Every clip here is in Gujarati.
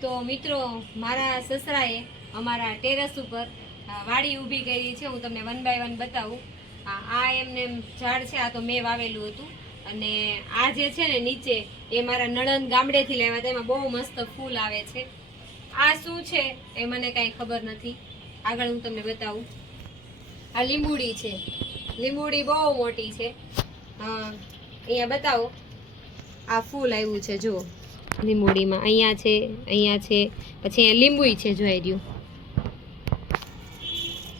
તો મિત્રો, મારા સસરાએ અમારા ટેરેસ ઉપર વાડી ઊભી કરી છે. હું તમને વન બાય વન બતાવું. આ એમને એમ ઝાડ છે, આ તો મેં વાવેલું હતું. અને આ જે છે ને નીચે, એ મારા નણંદ ગામડેથી લેવા હતા એમાં બહુ મસ્ત ફૂલ આવે છે. આ શું છે, એ મને કાંઈ ખબર નથી. આગળ હું તમને બતાવું. આ લીંબુડી છે. લીંબુડી બહુ મોટી છે. અહીંયા બતાવો. આ ફૂલ આવ્યું છે જો લીંબુડીમાં. અહીંયા છે અહીંયા છે, પછી અહીંયા લીંબુય છે જોઈ રહ્યું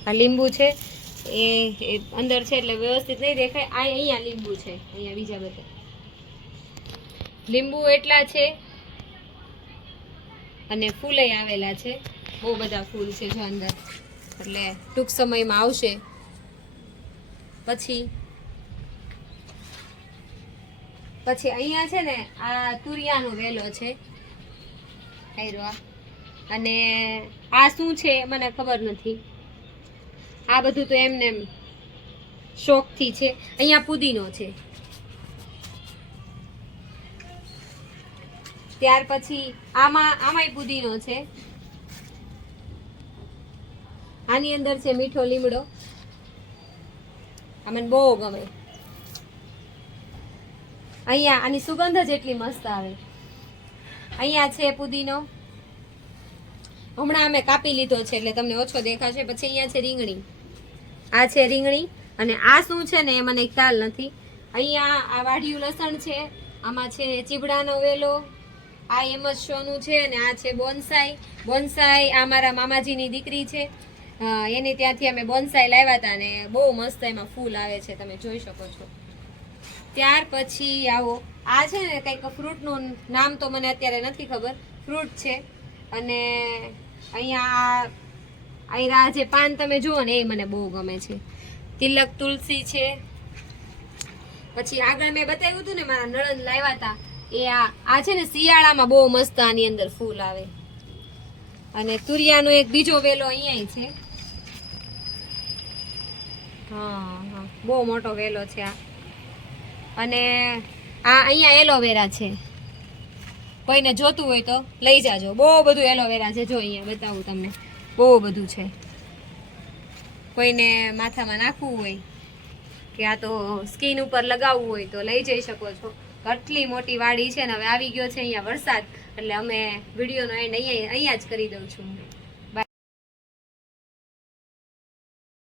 આ લીંબુ છે, એ અંદર છે એટલે વ્યવસ્થિત નહીં દેખાય. આ અહીંયા લીંબુ છે, અહીંયા બીજા બધા. લીંબુ એટલા છે અને ફૂલય આવેલા છે. બહુ બધા ફૂલ છે જો અંદર. એટલે ટૂંક સમયમાં આવશે. પછી પછી અહીંયા છે ને આ તુરિયાનો વેલો છે. અને આ શું છે મને ખબર નથી. આ બધું તો એમને એમ શોખથી છે. અહીંયા પુદીનો છે. ત્યાર પછી આમાં, આમાંય પુદીનો છે. આની અંદર છે મીઠો લીમડો. આ મને બહુ ગમે. અહીંયા, આની સુગંધ જ એટલી મસ્ત આવે. અહીંયા છે પુદીનો. હમણાં અમે કાપી લીધો છે એટલે તમને ઓછો દેખાશે. પછી અહીંયા છે રીંગણી. આ છે રીંગણી અને આ શું છે ને એ મને ખ્યાલ નથી. અહીંયા આ વાઢિયું લસણ છે, આમાં છે ચીબડાનો વેલો, આ એમ જ શોનું છે અને આ છે બોનસાઈ. બોનસાઈ આ મારા મામાજીની દીકરી છે. એને ત્યાંથી અમે બોનસાઈ લાવ્યા હતા ને બહુ મસ્ત એમાં ફૂલ આવે છે, તમે જોઈ શકો છો. ત્યાર પછી આવો. આ છે ને કંઈક ફ્રૂટનું નામ તો મને અત્યારે નથી ખબર. ફ્રૂટ છે. અને અહીંયા આયરા જે પાન તમે જુઓ ને એ મને બહુ ગમે છે. તિલક તુલસી છે. પછી આગળ મેં બતાવ્યું હતું ને મારા નણંદ લાવ્યા હતા. એ આ આ છે ને શિયાળામાં બહુ મસ્ત આની અંદર ફૂલ આવે. અને તુરિયાનો એક બીજો વેલો અહીંયા છે. હા હા. બહુ મોટો વેલો છે આ. અને આ અહીંયા એલોવેરા છે. કોઈને જોતું હોય તો લઈ જાજો. બહુ બધું એલોવેરા છે. જો અહીંયા બતાવું તમને. બહુ બધું છે. કોઈને માથામાં નાખવું હોય કે આ તો સ્કિન ઉપર લગાવવું હોય તો લઈ જઈ શકો છો. આટલી મોટી વાડી છે ને, હવે આવી ગયો છે અહીંયા વરસાદ. એટલે અમે વિડીયોનો એન્ડ અહીંયા અહીંયા જ કરી દઉં છું.